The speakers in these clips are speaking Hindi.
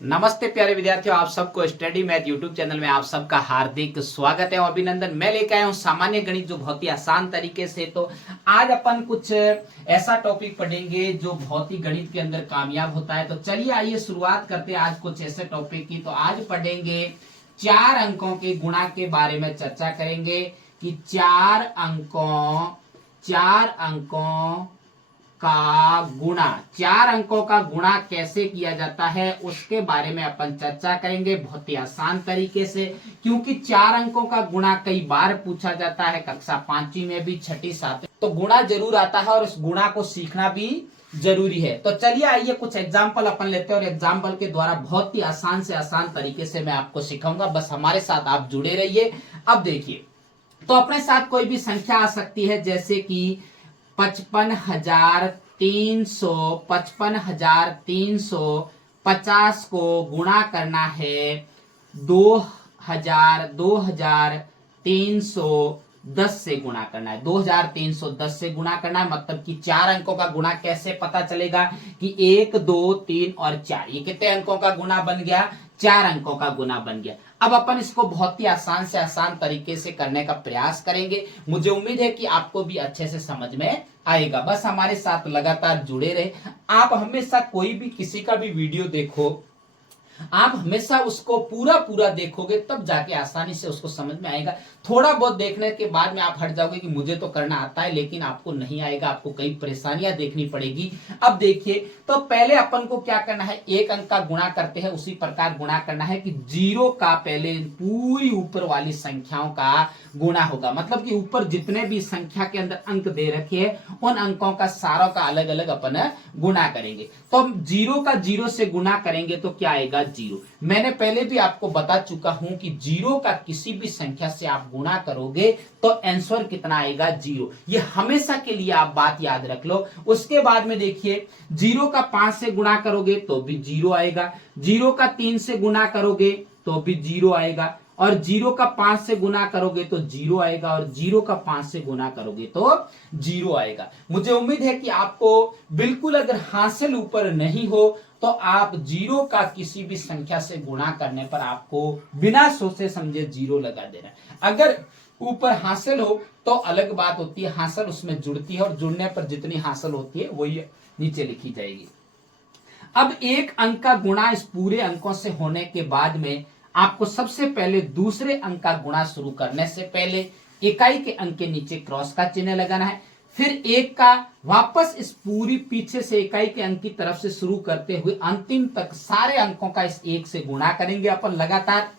नमस्ते प्यारे विद्यार्थियों, आप सबको स्टडी मैथ यूट्यूब चैनल में आप सबका हार्दिक स्वागत है और अभिनंदन। मैं लेकर आया हूं सामान्य गणित जो बहुत ही आसान तरीके से। तो आज अपन कुछ ऐसा टॉपिक पढ़ेंगे जो बहुत ही गणित के अंदर कामयाब होता है। तो चलिए आइए शुरुआत करते हैं आज कुछ ऐसे टॉपिक की। तो आज पढ़ेंगे 4 अंकों के गुणा के बारे में चर्चा करेंगे कि 4 अंकों का गुणा, 4 अंकों का गुणा कैसे किया जाता है उसके बारे में अपन चर्चा करेंगे बहुत ही आसान तरीके से। क्योंकि 4 अंकों का गुणा कई बार पूछा जाता है, कक्षा 5वीं में भी, 6ठी 7वीं, तो गुणा जरूर आता है और उस गुणा को सीखना भी जरूरी है। तो चलिए आइए कुछ एग्जाम्पल अपन लेते हैं और एग्जाम्पल के द्वारा बहुत ही आसान से आसान तरीके से मैं आपको सिखाऊंगा। बस हमारे साथ आप जुड़े रहिए। अब देखिए, तो अपने साथ कोई भी संख्या आ सकती है, जैसे कि 55,350 को गुणा करना है 2310 से गुणा करना है, 2310 से गुणा करना है। मतलब कि 4 अंकों का गुणा कैसे पता चलेगा कि 1, 2, 3 और 4, ये कितने अंकों का गुणा बन गया? 4 अंकों का गुना बन गया। अब अपन इसको बहुत ही आसान से आसान तरीके से करने का प्रयास करेंगे। मुझे उम्मीद है कि आपको भी अच्छे से समझ में आएगा। बस हमारे साथ लगातार जुड़े रहे। आप हमेशा कोई भी किसी का भी वीडियो देखो, आप हमेशा उसको पूरा पूरा देखोगे, तब जाके आसानी से उसको समझ में आएगा। थोड़ा बहुत देखने के बाद में आप हट जाओगे कि मुझे तो करना आता है, लेकिन आपको नहीं आएगा, आपको कई परेशानियां देखनी पड़ेगी। अब देखिए, तो पहले अपन को क्या करना है, 1 अंक का गुणा करते हैं उसी प्रकार गुणा करना है कि 0 का पहले पूरी ऊपर वाली संख्याओं का गुणा होगा। मतलब कि ऊपर जितने भी संख्या के अंदर अंक दे रखे हैं उन अंकों का सारों का अलग अलग अपन गुणा करेंगे। तो 0 का 0 से गुणा करेंगे तो क्या आएगा? 0। मैंने पहले भी आपको बता चुका हूं कि 0 का किसी भी संख्या से आप गुणा करोगे तो आंसर कितना आएगा? 0। ये हमेशा के लिए आप बात याद रख लो। उसके बाद में देखिए, 0 का 5 से गुणा करोगे तो भी 0 आएगा, 0 का 3 से गुणा करोगे तो भी 0 आएगा, और 0 का 5 से गुणा करोगे तो 0 आएगा, और 0 का 5 से गुणा करोगे तो 0 आएगा। मुझे उम्मीद है कि आपको बिल्कुल अगर हासिल ऊपर नहीं हो तो आप 0 का किसी भी संख्या से गुणा करने पर आपको बिना सोचे समझे 0 लगा देना। अगर ऊपर हासिल हो तो अलग बात होती है, हासिल उसमें जुड़ती है और जुड़ने पर जितनी हासिल होती है वही नीचे लिखी जाएगी। अब 1 अंक का गुणा इस पूरे अंकों से होने के बाद में आपको सबसे पहले दूसरे अंक का गुणा शुरू करने से पहले इकाई के अंक के नीचे क्रॉस का चिन्ह लगाना है। फिर 1 का वापस इस पूरी पीछे से इकाई के अंक की तरफ से शुरू करते हुए अंतिम तक सारे अंकों का इस 1 से गुणा करेंगे अपन लगातार।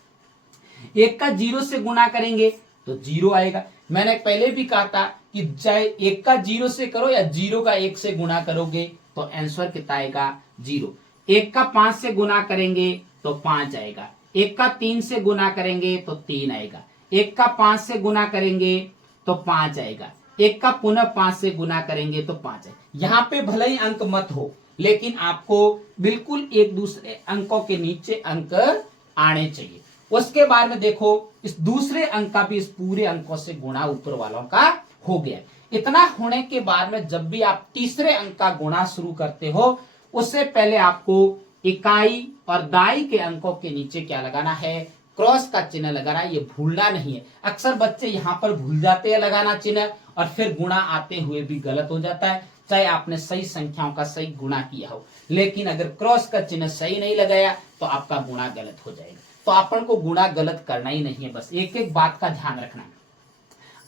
1 का 0 से गुणा करेंगे तो 0 आएगा। मैंने पहले भी कहा था कि चाहे 1 का 0 से करो या 0 का 1 से गुणा करोगे तो आंसर कितना आएगा? 0। 1 का 5 से गुणा करेंगे तो 5 आएगा, 1 का 3 से गुणा करेंगे तो 3 आएगा, 1 का 5 से गुणा करेंगे तो 5 आएगा, 1 का पुनः 5 से गुणा करेंगे तो 5 आएगा। यहाँ पे भले ही अंक मत हो, लेकिन आपको बिल्कुल एक दूसरे अंकों के नीचे अंक आने चाहिए। उसके बाद में देखो, इस दूसरे अंक का भी इस पूरे अंकों से गुणा ऊपर वालों का हो गया। इतना होने के बाद में जब भी आप तीसरे अंक का गुणा शुरू करते हो, उससे पहले आपको इकाई और दाई के अंकों के नीचे क्या लगाना है? क्रॉस का चिन्ह लगाना है। ये भूलना नहीं है। अक्सर बच्चे यहाँ पर भूल जाते हैं लगाना चिन्ह, और फिर गुणा आते हुए भी गलत हो जाता है, चाहे आपने सही संख्याओं का सही गुणा किया हो। लेकिन अगर क्रॉस का चिन्ह सही नहीं लगाया तो आपका गुणा गलत हो जाएगा। तो अपन को गुणा गलत करना ही नहीं है, बस एक एक बात का ध्यान रखना है।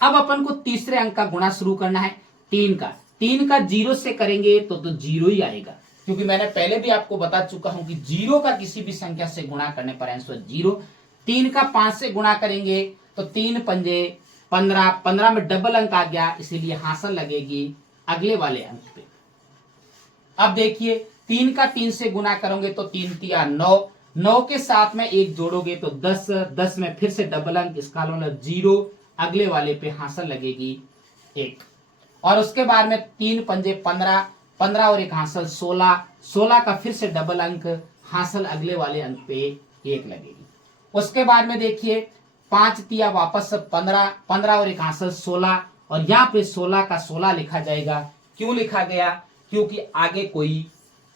अब अपन को तीसरे अंक का गुणा शुरू करना है 3 का। 3 का 0 से करेंगे तो 0 ही आएगा, क्योंकि मैंने पहले भी आपको बता चुका हूं कि 0 का किसी भी संख्या से गुणा करने पर आंसर 0। 3 का 5 से गुणा करेंगे तो 3 पंजे 15, 15 में डबल अंक आ गया, इसीलिए हासिल लगेगी अगले वाले अंक पे। अब देखिए, 3 का 3 से गुणा करोगे तो 3 तिया 9, 9 के साथ में 1 जोड़ोगे तो 10, 10 में फिर से डबल अंक, इसका मतलब 0, अगले वाले पे हासिल लगेगी 1। और उसके बाद में 3 पंजे 15, 15 और 1 हासिल 16, 16 का फिर से डबल अंक, हासिल अगले वाले अंक पे 1 लगेगी। उसके बाद में देखिए, 5 तिया वापस 15, 15 और 1 हासिल 16, और यहाँ पे 16 का 16 लिखा जाएगा। क्यों लिखा गया? क्योंकि आगे कोई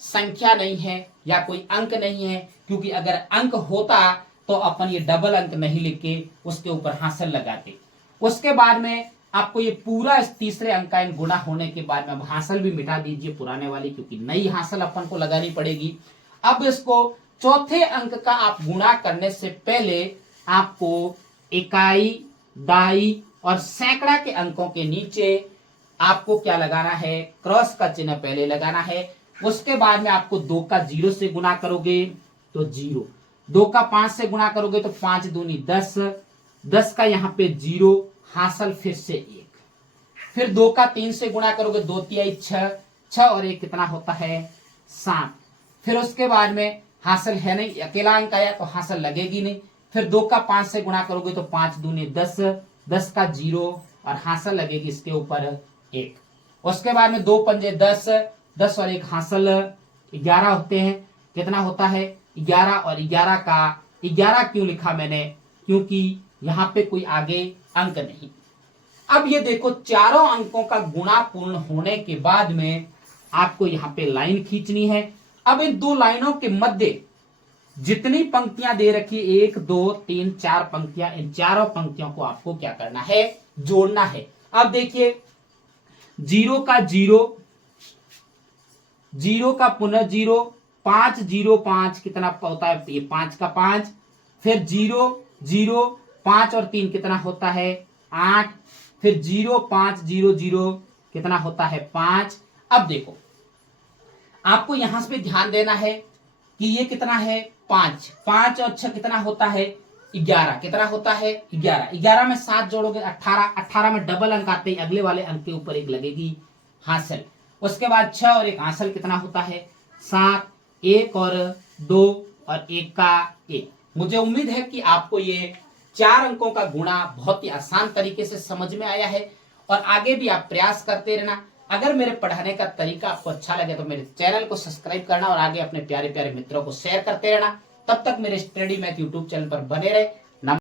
संख्या नहीं है, या कोई अंक नहीं है, क्योंकि अगर अंक होता तो अपन ये डबल अंक नहीं लिख के उसके ऊपर हासिल लगाते। उसके बाद में आपको ये पूरा इस तीसरे अंक का गुणा होने के बाद में अब हासिल भी मिटा दीजिए पुराने वाली, क्योंकि नई हासिल अपन को लगानी पड़ेगी। अब इसको चौथे अंक का आप गुणा करने से पहले आपको इकाई, दाई और सैकड़ा के अंकों के नीचे आपको क्या लगाना है, क्रॉस का चिन्ह पहले लगाना है। उसके बाद में आपको 2 का 0 से गुणा करोगे तो 0, 2 का 5 से गुणा करोगे तो 5 दूनी 10, 10 का यहाँ पे 0, हासिल फिर से 1। फिर 2 का 3 से गुणा करोगे 2 तिहाई 6, 6 और 1 कितना होता है 7। फिर उसके बाद में हासिल है नहीं, अकेला अंक आया तो हासिल लगेगी नहीं। फिर 2 का 5 से गुणा करोगे तो 5 दूनी 10, 10 का 0 और हासिल लगेगी इसके ऊपर 1। उसके बाद में 2 पंजे 10, 10 और 1 हासिल 11 होते हैं। कितना होता है 11, और 11 का 11 क्यों लिखा मैंने, क्योंकि यहां पे कोई आगे अंक नहीं। अब ये देखो चारों अंकों का गुणा पूर्ण होने के बाद में आपको यहां पे लाइन खींचनी है। अब इन दो लाइनों के मध्य जितनी पंक्तियां दे रखी 1 2 3 4 पंक्तियां, इन चारों पंक्तियों को आपको क्या करना है, जोड़ना है। अब देखिए 0 का 0, 0 का पुनः 0, 5 0 5 कितना होता है, ये 5 का 5, फिर 0 0 5 और 3 कितना होता है 8, फिर 0 5 0 0 कितना होता है 5। अब देखो आपको यहां से ध्यान देना है कि ये कितना है 5, 5 और 6 कितना होता है 11, कितना होता है 11, 11 में 7 जोड़ोगे 18, 18 में डबल अंक आते ही अगले वाले अंक के ऊपर 1 लगेगी हासिल। उसके बाद 6 और 1 हासिल कितना होता है 7, 1 और 2 और 1 का 1। मुझे उम्मीद है कि आपको ये 4 अंकों का गुणा बहुत ही आसान तरीके से समझ में आया है, और आगे भी आप प्रयास करते रहना। अगर मेरे पढ़ाने का तरीका आपको अच्छा लगे तो मेरे चैनल को सब्सक्राइब करना और आगे अपने प्यारे प्यारे मित्रों को शेयर करते रहना। तब तक मेरे स्टडी मैथ यूट्यूब चैनल पर बने रहे।